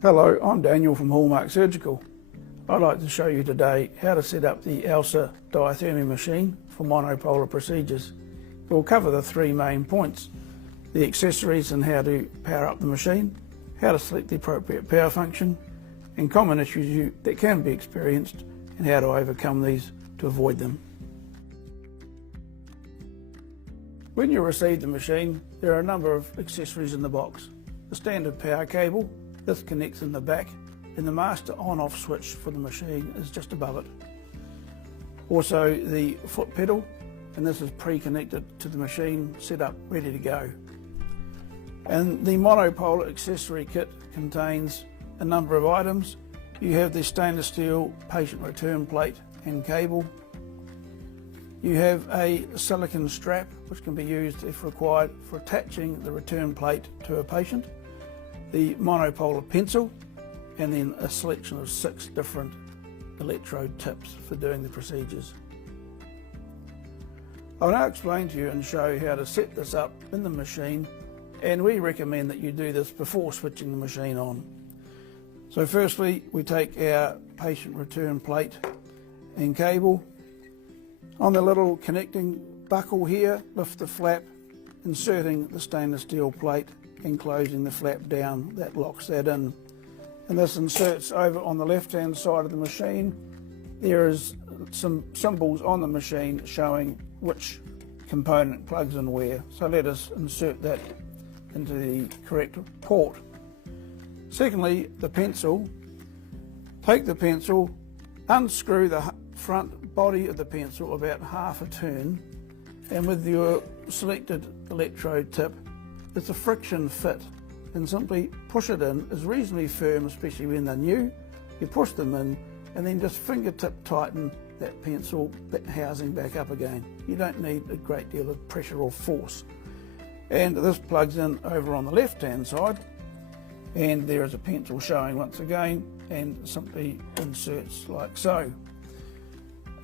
Hello, I'm Daniel from Hallmark Surgical. I'd like to show you today how to set up the ELSA diathermy machine for monopolar procedures. We'll cover the three main points: the accessories and how to power up the machine, how to select the appropriate power function, and common issues that can be experienced and how to overcome these to avoid them. When you receive the machine, there are a number of accessories in the box. The standard power cable, this connects in the back, and the master on-off switch for the machine is just above it. Also the foot pedal, and this is pre-connected to the machine, set up, ready to go. And the monopolar accessory kit contains a number of items. You have the stainless steel patient return plate and cable. You have a silicone strap which can be used if required for attaching the return plate to a patient, the monopolar pencil, and then a selection of 6 different electrode tips for doing the procedures. I'll now explain to you and show you how to set this up in the machine, and we recommend that you do this before switching the machine on. So firstly, we take our patient return plate and cable. On the little connecting buckle here, lift the flap, inserting the stainless steel plate and closing the flap down. That locks that in. And this inserts over on the left hand side of the machine. There is some symbols on the machine showing which component plugs in where. So let us insert that into the correct port. Secondly, the pencil. Take the pencil, unscrew the front body of the pencil about half a turn, and with your selected electrode tip, it's a friction fit, and simply push it in. It's reasonably firm, especially when they're new. You push them in and then just fingertip tighten that pencil housing back up again. You don't need a great deal of pressure or force. And this plugs in over on the left hand side, and there is a pencil showing once again, and simply inserts like so.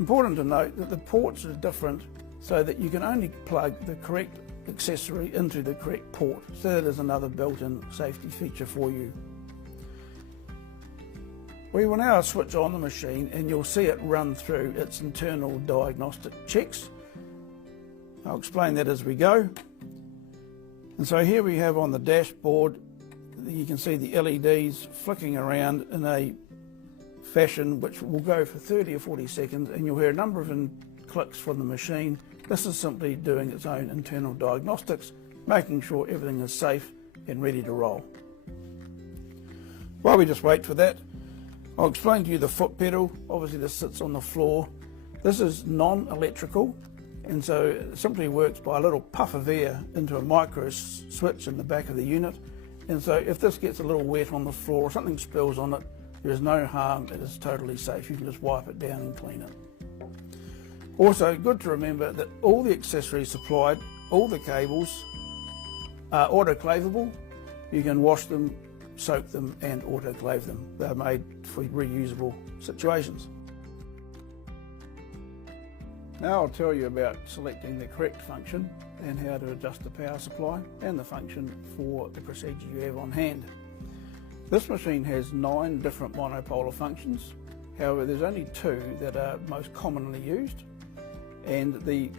Important to note that the ports are different so that you can only plug the correct accessory into the correct port. So that is another built-in safety feature for you. We will now switch on the machine and you'll see it run through its internal diagnostic checks. I'll explain that as we go. And so here we have on the dashboard, you can see the LEDs flicking around in a fashion which will go for 30 or 40 seconds, and you'll hear a number of clicks from the machine. This is simply doing its own internal diagnostics, making sure everything is safe and ready to roll. While we just wait for that, I'll explain to you the foot pedal. Obviously this sits on the floor. This is non-electrical, and so it simply works by a little puff of air into a micro switch in the back of the unit. And so if this gets a little wet on the floor or something spills on it, there is no harm, it is totally safe. You can just wipe it down and clean it. Also, good to remember that all the accessories supplied, all the cables, are autoclavable. You can wash them, soak them and autoclave them. They're made for reusable situations. Now I'll tell you about selecting the correct function and how to adjust the power supply and the function for the procedure you have on hand. This machine has 9 different monopolar functions. However, there's only 2 that are most commonly used, and the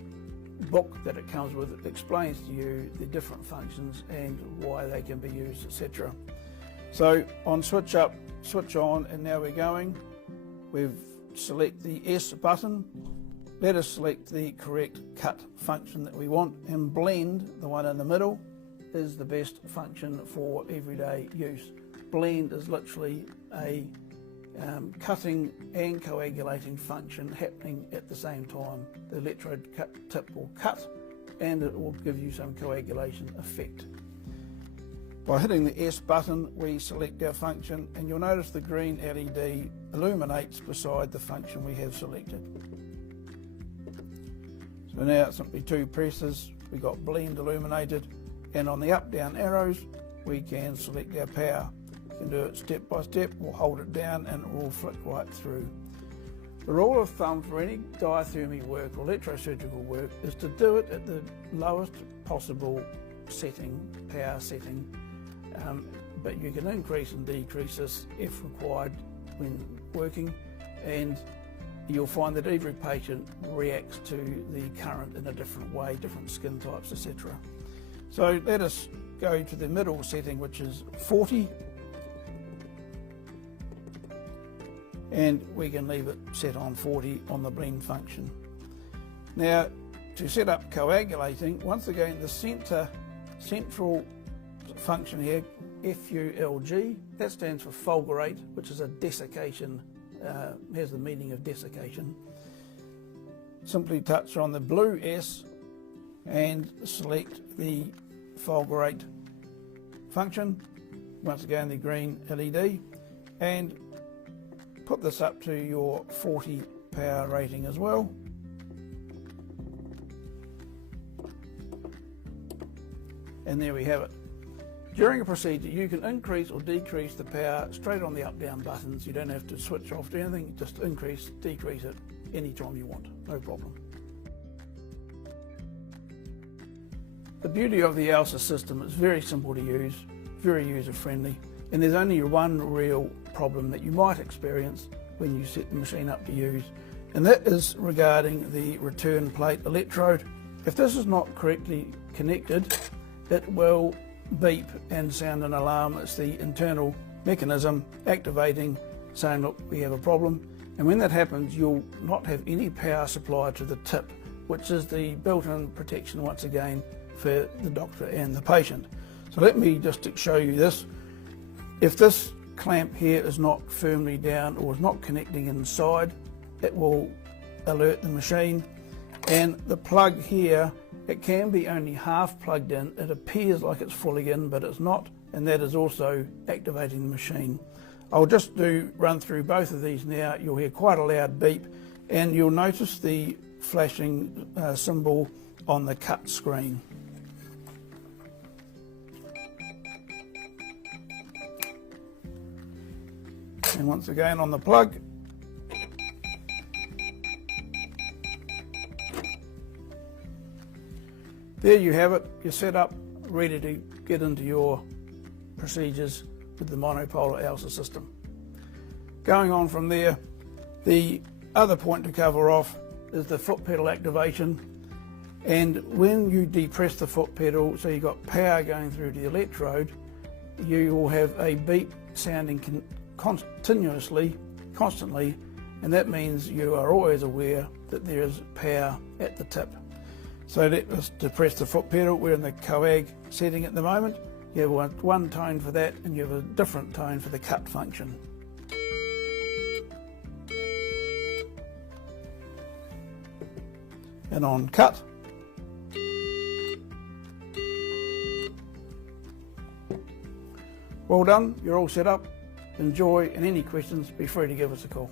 book that it comes with explains to you the different functions and why they can be used, etc. So on switch up, switch on, and now we're going. We've select the S button. Let us select the correct cut function that we want, and blend, the one in the middle, is the best function for everyday use. Blend is literally a cutting and coagulating function happening at the same time. The electrode tip will cut and it will give you some coagulation effect. By hitting the S button, we select our function, and you'll notice the green LED illuminates beside the function we have selected. So now simply 2 presses, we got blend illuminated, and on the up-down arrows we can select our power. You can do it step by step, we'll hold it down and it will flick right through. The rule of thumb for any diathermy work or electrosurgical work is to do it at the lowest possible setting, power setting, but you can increase and decrease this if required when working, and you'll find that every patient reacts to the current in a different way, different skin types, etc. So let us go to the middle setting, which is 40, and we can leave it set on 40 on the blend function. Now, to set up coagulating, once again the central function here, FULG, that stands for fulgurate, which is a desiccation, has the meaning of desiccation. Simply touch on the blue S and select the fulgurate function, once again the green LED, and put this up to your 40 power rating as well. And there we have it. During a procedure, you can increase or decrease the power straight on the up-down buttons. You don't have to switch off to anything, just increase, decrease it anytime you want, no problem. The beauty of the ALSA system is very simple to use, very user-friendly, and there's only one real problem that you might experience when you set the machine up to use, and that is regarding the return plate electrode. If this is not correctly connected, it will beep and sound an alarm. It's the internal mechanism activating, saying, look, we have a problem. And when that happens, you'll not have any power supply to the tip, which is the built-in protection, once again, for the doctor and the patient. So let me just show you this. If this clamp here is not firmly down or is not connecting inside, it will alert the machine. And the plug here, it can be only half plugged in. It appears like it's fully in, but it's not, and that is also activating the machine. I'll just run through both of these now. You'll hear quite a loud beep, and you'll notice the flashing symbol on the cut screen. And once again on the plug, there you have it. You're set up, ready to get into your procedures with the monopolar ALSA system. Going on from there, the other point to cover off is the foot pedal activation. And when you depress the foot pedal, so you've got power going through to the electrode, you will have a beep sounding constantly, and that means you are always aware that there is power at the tip. So let us depress the foot pedal. We're in the coag setting at the moment. You have one tone for that, and you have a different tone for the cut function. And on cut, well done, you're all set up. Enjoy, and any questions, be free to give us a call.